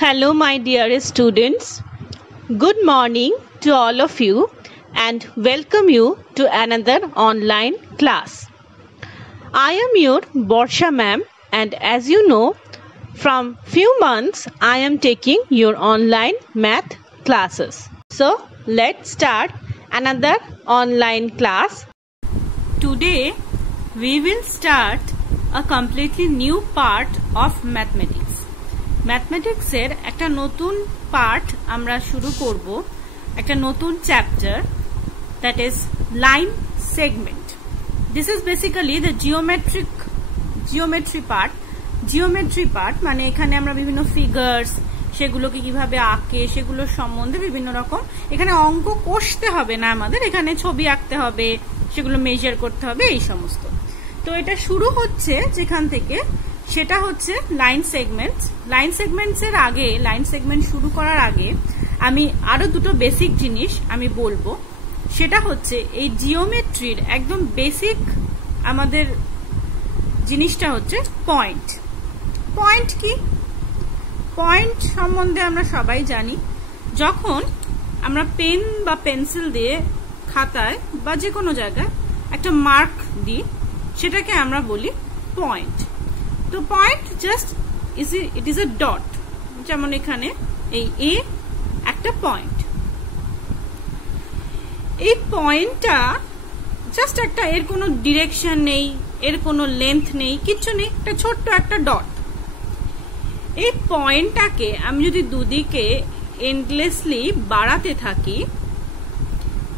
Hello, my dear students. Good morning to all of you and welcome you to another online class. I am your Borsha ma'am, and as you know, from few months I am taking your online math classes. So let's start another online class. Today we will start a completely new part of mathematics. Mathematics এর একটা নতুন part আমরা শুরু করব, একটা নতুন chapter, that is line segment. This is basically the geometry part মানে এখানে আমরা বিভিন্ন ফিগার্স সেগুলোকে কিভাবে আঁকে সেগুলোর সম্বন্ধে বিভিন্ন রকম, এখানে অঙ্ক কষতে হবে না আমাদের, এখানে ছবি আঁকতে হবে, সেগুলো মেজার করতে হবে, এই সমস্ত। তো এটা শুরু হচ্ছে যেখান থেকে, সেটা হচ্ছে লাইন সেগমেন্টস। লাইন সেগমেন্টস এর আগে, লাইন সেগমেন্ট শুরু করার আগে আমি আরো দুটো বেসিক জিনিস আমি বলবো। সেটা হচ্ছে এই জিওমেট্রির একদম বেসিক আমাদের জিনিসটা হচ্ছে পয়েন্ট। পয়েন্ট কি? পয়েন্ট সম্বন্ধে আমরা সবাই জানি। যখন আমরা পেন বা পেন্সিল দিয়ে খাতায় বা যে কোনো জায়গায় একটা মার্ক দিই, সেটাকে আমরা বলি পয়েন্ট। তো point just it is A dot, যেমন এখানে এই এ একটা পয়েন্ট। এই পয়েন্টটা জাস্ট একটা, এর কোনো ডিরেকশন নেই, এর কোনো লেন্থ নেই, কিচ্ছু নেই, একটা ছোট্ট একটা ডট। এই পয়েন্টটাকে আমি যদি দুদিকে এন্ডলেসলি বাড়াতে থাকি,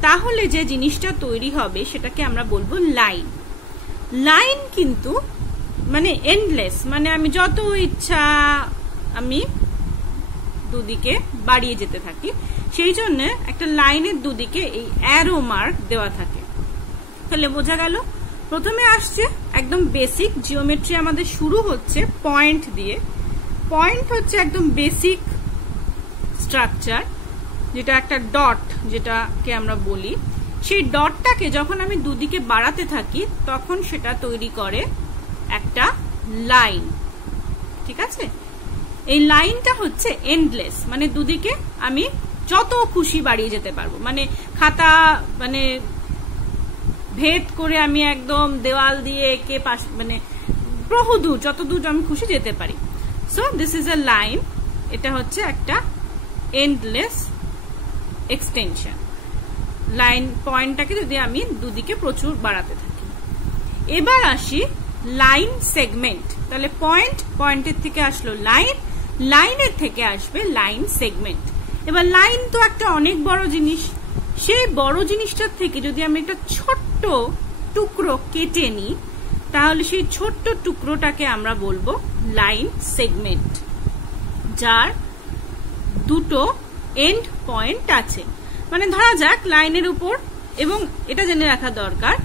তাহলে যে জিনিসটা তৈরি হবে সেটাকে আমরা বলবো লাইন। লাইন কিন্তু মানে এন্ডলেস, মানে আমি যত ইচ্ছা আমি দুদিকে বাড়িয়ে যেতে থাকি, সেই জন্য একটা লাইনের দুদিকে এই অ্যারো মার্ক দেওয়া থাকে। তাহলে বোঝা গেল, প্রথমে আসছে একদম বেসিক জিওমেট্রি, আমাদের শুরু হচ্ছে পয়েন্ট দিয়ে। পয়েন্ট হচ্ছে একদম বেসিক স্ট্রাকচার, যেটা একটা ডট যেটাকে আমরা বলি। সেই ডটটাকে যখন আমি দুদিকে বাড়াতে থাকি, তখন সেটা তৈরি করে একটা লাইন। ঠিক আছে? এই লাইনটা হচ্ছে এন্ডলেস, মানে দুদিকে আমি যত খুশি বাড়িয়ে যেতে পারবো, মানে খাতা মানে ভেদ করে আমি একদম দেওয়াল দিয়ে একে পাশ, মানে বহুদূর, যত দূর আমি খুশি যেতে পারি। So this is a line. এটা হচ্ছে একটা এন্ডলেস এক্সটেনশন। লাইন পয়েন্টটাকে যদি আমি দুদিকে প্রচুর বাড়াতে থাকি। এবার আসি লাইন সেগমেন্ট। তাহলে পয়েন্টের থেকে আসলো লাইন, লাইনের থেকে আসবে লাইন সেগমেন্ট। এবার লাইন তো একটা অনেক বড় জিনিস, সেই বড় জিনিসটার থেকে যদি আমি একটা ছোট্ট টুকরো কেটে নিই, তাহলে সেই ছোট্ট টুকরোটাকে আমরা বলবো লাইন সেগমেন্ট, যার দুটো এন্ড পয়েন্ট আছে। মানে ধরা যাক লাইনের উপর, এবং এটা জেনে রাখা দরকার,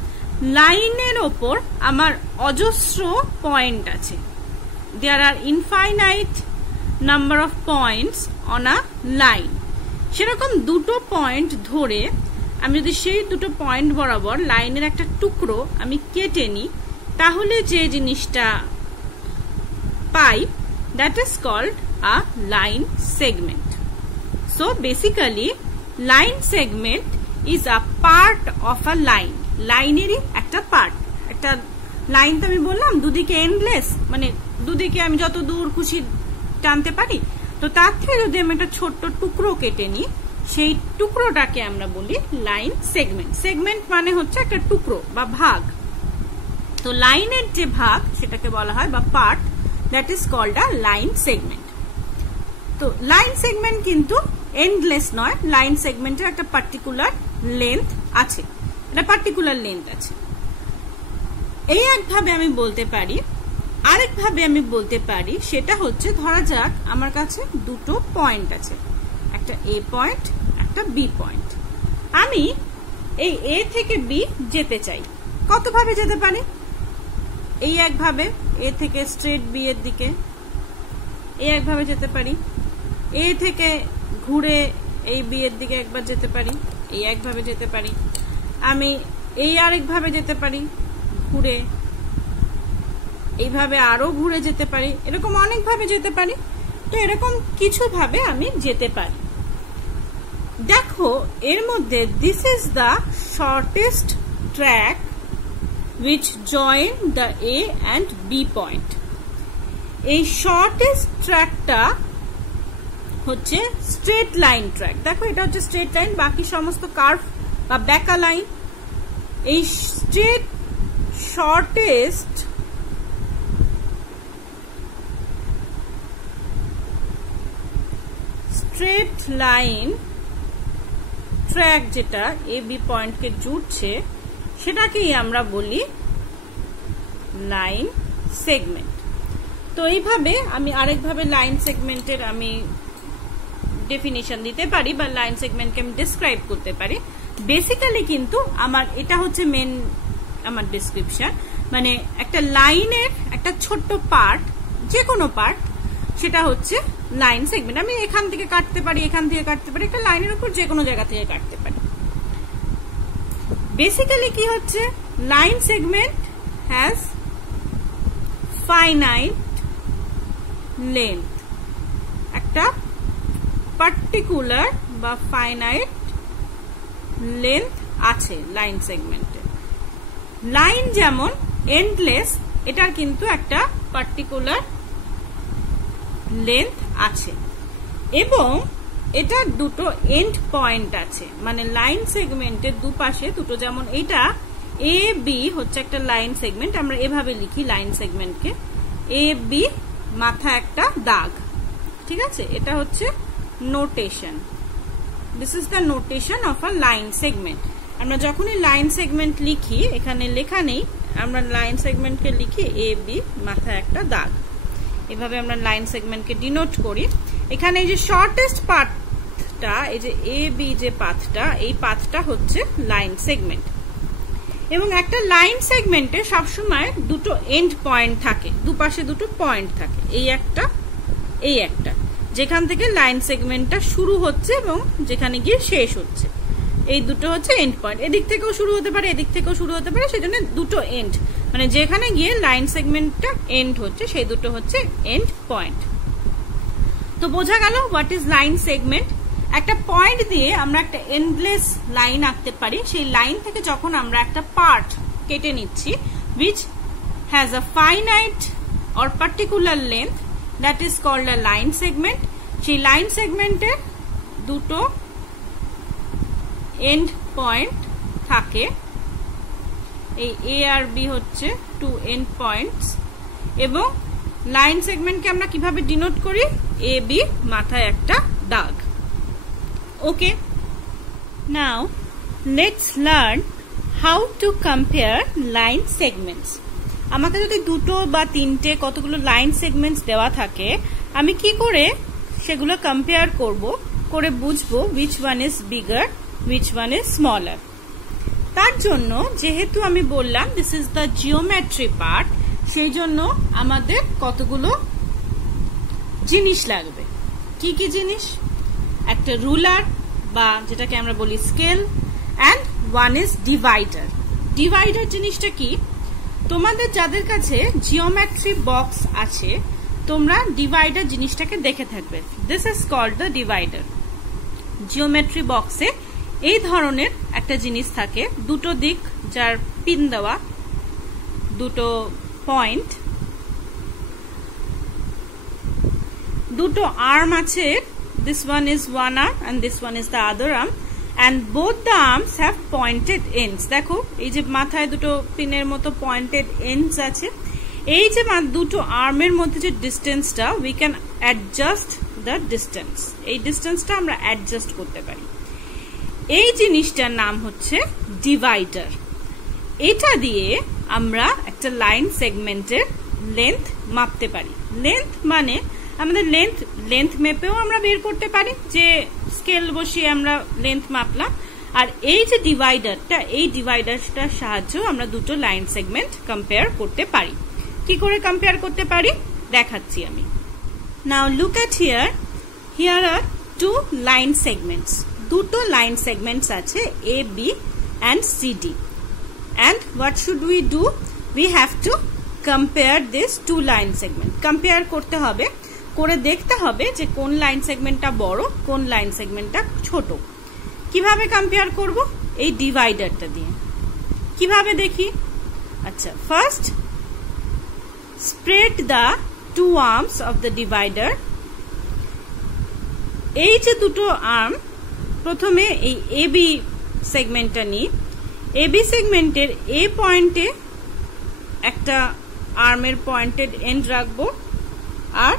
লাইনের ওপর আমার অজস্র পয়েন্ট আছে। There are infinite number of points on a line. সেরকম দুটো পয়েন্ট ধরে আমি যদি সেই দুটো পয়েন্ট বরাবর লাইনের একটা টুকরো আমি কেটে নিই, তাহলে যে জিনিসটা পাই, that is called a line segment. So basically line segment is a part of a line. লাইনেরই একটা পার্ট। একটা লাইন তো আমি বললাম দুদিকে এন্ডলেস, মানে দুদিকে আমি যত দূর খুশি টানতে পারি। তো তার থেকে যদি আমি একটা ছোট্ট টুকরো কেটে নিই, সেই টুকরোটাকে আমরা বলি লাইন সেগমেন্ট। সেগমেন্ট মানে হচ্ছে একটা টুকরো বা ভাগ। তো লাইনের যে ভাগ সেটাকে বলা হয় বা part, that is called a line segment. তো লাইন সেগমেন্ট কিন্তু এন্ডলেস নয়, লাইন সেগমেন্টের একটা পার্টিকুলার লেন্থ আছে, একটা পার্টিকুলার লেন্থ আছে। এই একভাবে আমি বলতে পারি। আরেকভাবে আমি বলতে পারি, সেটা হচ্ছে ধরা যাক আমার কাছে দুটো পয়েন্ট আছে, একটা এ পয়েন্ট, একটা বি পয়েন্ট। আমি এই এ থেকে বি যেতে চাই। কতভাবে যেতে পারি? এই একভাবে, এ থেকে স্ট্রেট বি এর দিকে, এই একভাবে যেতে পারি। এ থেকে ঘুরে এই বি এর দিকে একবার যেতে পারি, এই একভাবে যেতে পারি। আমি এই আরেকভাবে যেতে পারি, ঘুরে এইভাবে আরো ঘুরে যেতে পারি, এরকম অনেকভাবে যেতে পারি। তো এরকম কিছু ভাবে আমি যেতে পারি। দেখো এর মধ্যে this is the shortest track which join the A and B point. এই শর্টেস্ট ট্র্যাকটা হচ্ছে স্ট্রেট লাইন ট্র্যাক। দেখো এটা হচ্ছে স্ট্রেট লাইন, বাকি সমস্ত কার্ভ বা ব্যাকা লাইন। এই শর্টেস্ট স্ট্রেট লাইন ট্র্যাক যেটা এ বি পয়েন্টকে জুড়ছে সেটাকেই আমরা বলি লাইন সেগমেন্ট। তো এইভাবে আমি আরেকভাবে লাইন সেগমেন্টের আমি ডেফিনিশন দিতে পারি বা লাইন সেগমেন্টকে আমি ডিসক্রাইব করতে পারি। বেসিক্যালি কিন্তু আমার এটা হচ্ছে মেন আমার ডেসক্রিপশন, মানে একটা লাইনের একটা ছোট্ট পার্ট, যে কোনো পার্ট, সেটা হচ্ছে লাইন সেগমেন্ট। আমি এখান থেকে কাটতে পারি, এখান থেকে কাটতে পারি, একটা লাইনের উপর যে কোনো জায়গা থেকে কাটতে পারি। বেসিক্যালি কি হচ্ছে, line segment has finite length, একটা পার্টিকুলার বা ফাইনাইট লেন্থ আছে লাইন সেগমেন্টে। লাইন যেমন এন্ডলেস, এটার কিন্তু একটা পার্টিকুলার লেন্থ আছে এবং এটার দুটো এন্ড পয়েন্ট আছে। মানে লাইন সেগমেন্টের দুপাশে দুটো, যেমন এটা এ বি হচ্ছে একটা লাইন সেগমেন্ট, আমরা এভাবে লিখি লাইন সেগমেন্টকে, এ বি মাথা একটা দাগ, ঠিক আছে? এটা হচ্ছে notation, this is the notation of a line segment. আমরা যখনই লাইন সেগমেন্ট লিখি, এখানে লেখা নেই, আমরা লাইন সেগমেন্টকে লিখি এ বি মাথা একটা দাগ, এভাবে আমরা লাইন সেগমেন্টকে ডিনোট করি। এখানে এই যে শর্টেস্ট পাথটা, এই যে এ বি যে পাথটা, এই পাথটা হচ্ছে লাইন সেগমেন্ট। এবং একটা লাইন সেগমেন্টে সবসময় দুটো এন্ড পয়েন্ট থাকে, দুপাশে দুটো পয়েন্ট থাকে, এই একটা এই একটা, যেখান থেকে লাইন সেগমেন্টটা শুরু হচ্ছে এবং যেখানে গিয়ে শেষ হচ্ছে, এই দুটো হচ্ছে এন্ড পয়েন্ট। এদিক থেকেও শুরু হতে পারে, এদিক থেকেও শুরু হতে পারে, সেজন্য দুটো এন্ড, মানে যেখানে গিয়ে লাইন সেগমেন্টটা এন্ড হচ্ছে সেই দুটো হচ্ছে এন্ড পয়েন্ট। তো বোঝা গেল হোয়াট ইজ লাইন সেগমেন্ট। একটা পয়েন্ট দিয়ে আমরা একটা এন্ডলেস লাইন আঁকতে পারি, সেই লাইন থেকে যখন আমরা একটা পার্ট কেটে নিচ্ছি which has a finite or particular length, that is called a line segment। সেই লাইন সেগমেন্টের দুটো এন্ড পয়েন্ট থাকে, এই এ আর বি হচ্ছে টু এন্ড পয়েন্টস, এবং লাইন সেগমেন্টকে আমরা কিভাবে ডিনোট করি, এ বি মাথায় একটা দাগ। Okay, now let's learn how to compare line segments. আমাকে যদি দুটো বা তিনটে কতগুলো লাইন সেগমেন্টস দেওয়া থাকে, আমি কি করে সেগুলো কম্পেয়ার করব, করে বুঝবো which one is bigger, which one is smaller। তার জন্য যেহেতু আমি বললাম this is the geometry part, সেই জন্য আমাদের কতগুলো জিনিস লাগবে। কি কি জিনিস? একটা রুলার বা যেটাকে আমরা বলি scale, and one is divider. Divider জিনিসটা কি? তোমাদের যাদের কাছে জিওমেট্রি বক্স আছে, তোমরা ডিভাইডার জিনিসটাকে দেখে থাকবে। This is called the divider. Geometry বক্সে এই ধরনের একটা জিনিস থাকে, দুটো দিক যার পিন দেওয়া, দুটো পয়েন্ট, দুটো আর্ম আছে, this one is one arm and this one is the other arm, and both the arms have pointed ends। দেখো এই যে মাথায় দুটো পিনের মতো পয়েন্টেড এন্ডস আছে, এই যে দুটো আর্মের মধ্যে যে ডিস্টেন্সটা, we can adjust the distance, এই ডিস্টেন্সটা আমরা অ্যাডজাস্ট করতে পারি। এই জিনিসটার নাম হচ্ছে ডিভাইডার। এটা দিয়ে আমরা একটা লাইন সেগমেন্টের লেন্থ মাপতে পারি। লেন্থ মানে আমাদের লেন্থ মেপেও আমরা বের করতে পারি, যে স্কেল বসিয়ে আমরা লেন্থ মাপলাম। আর এই যে ডিভাইডারটা, এই ডিভাইডারটার সাহায্যেও আমরা দুটো লাইন সেগমেন্ট কম্পেয়ার করতে পারি। কি করে কম্পেয়ার করতে পারি দেখাচ্ছি আমি। Now look at here, here are two line segments. দুটো লাইন সেগমেন্টস আছে, A B and C D. And what should we do? We have to compare this two line segment। compare করতে হবে করে দেখতে হবে যে কোন লাইন সেগমেন্টটা বড় কোন লাইন সেগমেন্টটা ছোট। কিভাবে কম্পেয়ার করব? এই ডিভাইডারটা দিয়ে। কিভাবে দেখি? আচ্ছা, first spread the two arms of the divider. এই যে দুটো আর্ম, প্রথমে এই এবি সেগমেন্টটা নিই। এবি সেগমেন্টের এ পয়েন্টে একটা আর্মের পয়েন্টেড এন্ড রাখবো আর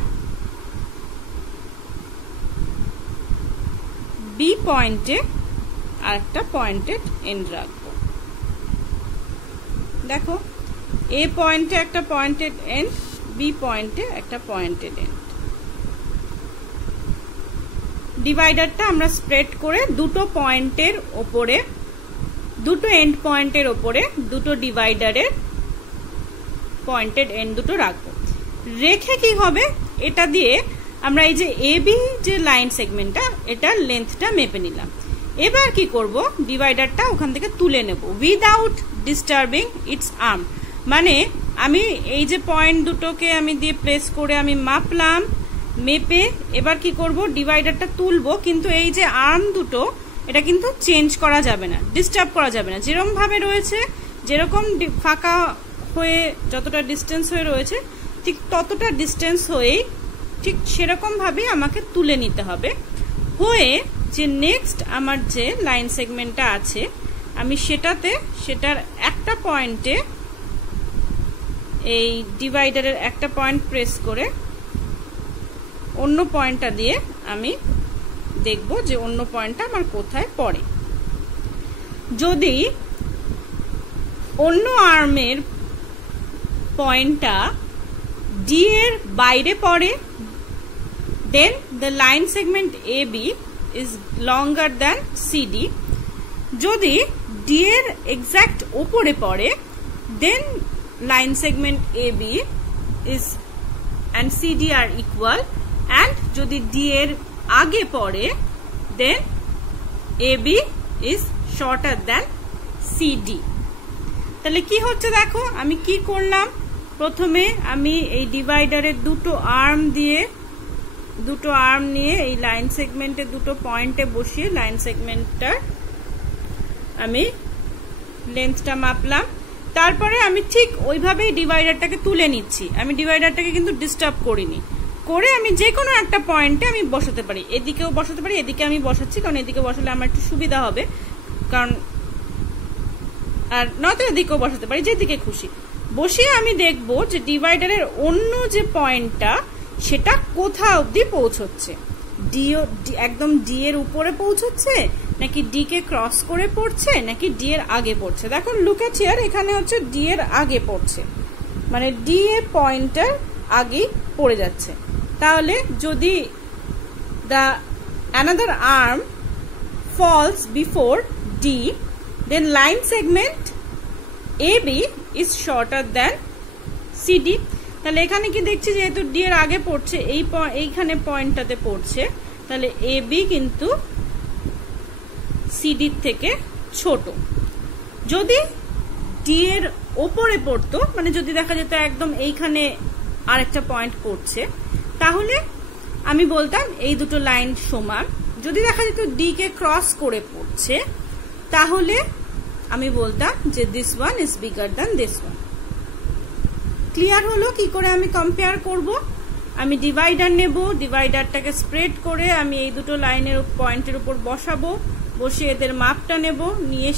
বি পয়েন্টে আর একটা পয়েন্টেড এন্ড রাখবো। দেখো, এ পয়েন্টে একটা পয়েন্টেড এন্ড, বি পয়েন্টে একটা পয়েন্টেড এন্ড। ডিভাইডারটা আমরা স্প্রেড করে দুটো পয়েন্টের ওপরে, দুটো এন্ড পয়েন্টের ওপরে দুটো ডিভাইডারের পয়েন্টেড এন্ড দুটো রাখবো। রেখে কি হবে? এটা দিয়ে আমরা এই যে এবি যে লাইন সেগমেন্টটা, এটার লেন্থটা মেপে নিলাম। এবার কি করব? ডিভাইডারটা ওখান থেকে তুলে নেব উইদাউট ডিস্টার্বিং ইটস আর্ম। মানে আমি এই যে পয়েন্ট দুটোকে আমি দিয়ে প্লেস করে আমি মাপলাম, মেপে এবার কি করব? ডিভাইডারটা তুলবো, কিন্তু এই যে আর্ম দুটো এটা কিন্তু চেঞ্জ করা যাবে না, ডিস্টার্ব করা যাবে না। যেরকম ভাবে রয়েছে, যেরকম ফাঁকা হয়ে যতটা ডিস্টেন্স হয়ে রয়েছে ঠিক ততটা ডিস্টেন্স হয়েই ঠিক সেরকম ভাবে আমাকে তুলে নিতে হবে। হয়ে যে নেক্সট আমার যে লাইন সেগমেন্টটা আছে আমি সেটার একটা পয়েন্টে এই ডিভাইডারের একটা পয়েন্ট প্রেস করে অন্য পয়েন্টটা দিয়ে আমি দেখব যে অন্য পয়েন্টটা আমার কোথায় পড়ে। যদি অন্য আর্মের পয়েন্টটা ডি এর বাইরে পড়ে, then the line segment AB is longer than CD. যদি D এর exact উপরে পড়ে, then line segment AB is and CD are equal, and যদি D এর আগে পড়ে then AB is shorter than CD. তাহলে কি হচ্ছে দেখো, আমি কি করলাম? প্রথমে আমি এই ডিভাইডারের দুটো আর্ম নিয়ে এই লাইন সেগমেন্টে দুটো পয়েন্টে বসিয়ে লাইন সেগমেন্টটার আমি লেন্থটা মাপলাম। তারপরে আমি ঠিক ওইভাবেই ডিভাইডারটাকে তুলে নিচ্ছি। আমি ডিভাইডারটাকে কিন্তু ডিস্টার্ব করিনি, করে আমি যে কোনো একটা পয়েন্টে আমি বসাতে পারি। এদিকেও বসাতে পারি, এদিকে আমি বসাচ্ছি কারণ এদিকে বসালে আমার একটু সুবিধা হবে, কারণ আর নয়তো এদিকেও বসাতে পারি, যেদিকে খুশি বসিয়ে আমি দেখবো যে ডিভাইডারের অন্য যে পয়েন্টটা সেটা কোথা অবধি পৌঁছচ্ছে। একদম ডি এর উপরে পৌঁছচ্ছে, নাকি ডি কে ক্রস করে পড়ছে, নাকি ডি এর আগে পড়ছে। দেখো লুক এট হিয়ার, এখানে হচ্ছে ডি এর আগে পড়ছে, মানে ডি এর পয়েন্টার আগেই পড়ে যাচ্ছে। তাহলে যদি another arm falls before D, then line segment AB is shorter than CD. তাহলে এখানে কি দেখছি, যেহেতু ডি এর আগে পড়ছে, এইখানে পয়েন্টটাতে পড়ছে, তাহলে এবি কিন্তু সিডি থেকে ছোট। যদি ডি এর ওপরে পড়তো, মানে যদি দেখা যেত একদম এইখানে আরেকটা পয়েন্ট পড়ছে, তাহলে আমি বলতাম এই দুটো লাইন সমান। যদি দেখা যেত ডি কে ক্রস করে পড়ছে, তাহলে আমি বলতাম যে this one is bigger than this one. Clear হলো কি করে আমি কম্পেয়ার করব? আমি ডিভাইডার নেব, ডিভাইডারটাকে স্প্রেড করে আমি এই দুটো লাইনের পয়েন্টের উপর বসাবো, বসে এদের মাপটা নেব, নিয়ে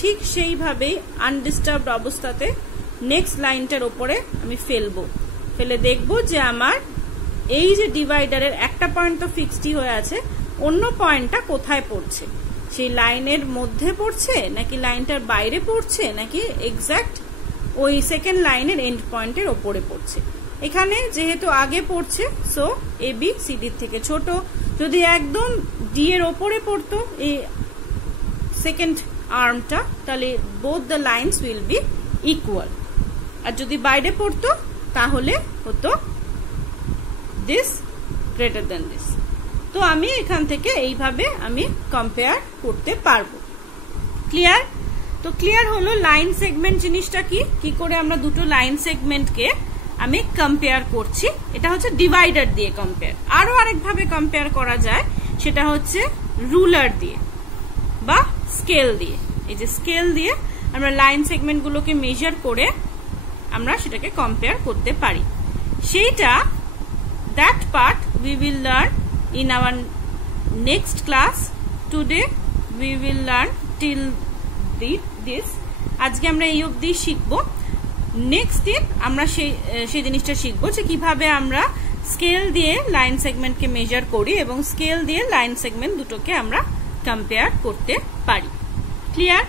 ঠিক সেইভাবেই আনডিস্টার্বড অবস্থাতে নেক্সট লাইনটার উপরে আমি ফেলে দেখব যে আমার এই যে ডিভাইডারের একটা পয়েন্ট তো ফিক্সডই হয়ে আছে, অন্য পয়েন্টটা কোথায় পড়ছে। সেই লাইনের মধ্যে পড়ছে, নাকি লাইনটার বাইরে পড়ছে, নাকি এক্সাক্ট ওই সেকেন্ড লাইনের এন্ড পয়েন্টের ওপরে পড়ছে। এখানে যেহেতু আগে পড়ছে, সো এবি সিডির থেকে ছোট। যদি একদম ডি এর ওপরে পড়তো এই সেকেন্ড আর্মটা, তাহলে both the lines will be equal. আর যদি বাইরে পড়তো তাহলে হতো দিস গ্রেটার দ্যান দিস। তো আমি এখান থেকে এইভাবে আমি কম্পেয়ার করতে পারবো। ক্লিয়ার? তো ক্লিয়ার হলো লাইন সেগমেন্ট জিনিসটা কি করে আমরা দুটো লাইন সেগমেন্টকে আমি কম্পেয়ার করছি। এটা হচ্ছে ডিভাইডার দিয়ে কম্পেয়ার। আরো আরেকভাবে কম্পেয়ার করা যায়, সেটা হচ্ছে রুলার দিয়ে বা স্কেল দিয়ে। এই যে স্কেল দিয়ে আমরা লাইন সেগমেন্ট গুলোকে মেজার করে আমরা সেটাকে কম্পেয়ার করতে পারি। সেইটা that part we will learn in our next class. Today we will learn till this. আজকে আমরা এই অবধি শিখবো। নেক্সট দিন আমরা সেই জিনিসটা শিখবো যে কিভাবে আমরা স্কেল দিয়ে লাইন সেগমেন্টকে মেজার করি এবং স্কেল দিয়ে লাইন সেগমেন্ট দুটোকে আমরা কম্পেয়ার করতে পারি। ক্লিয়ার?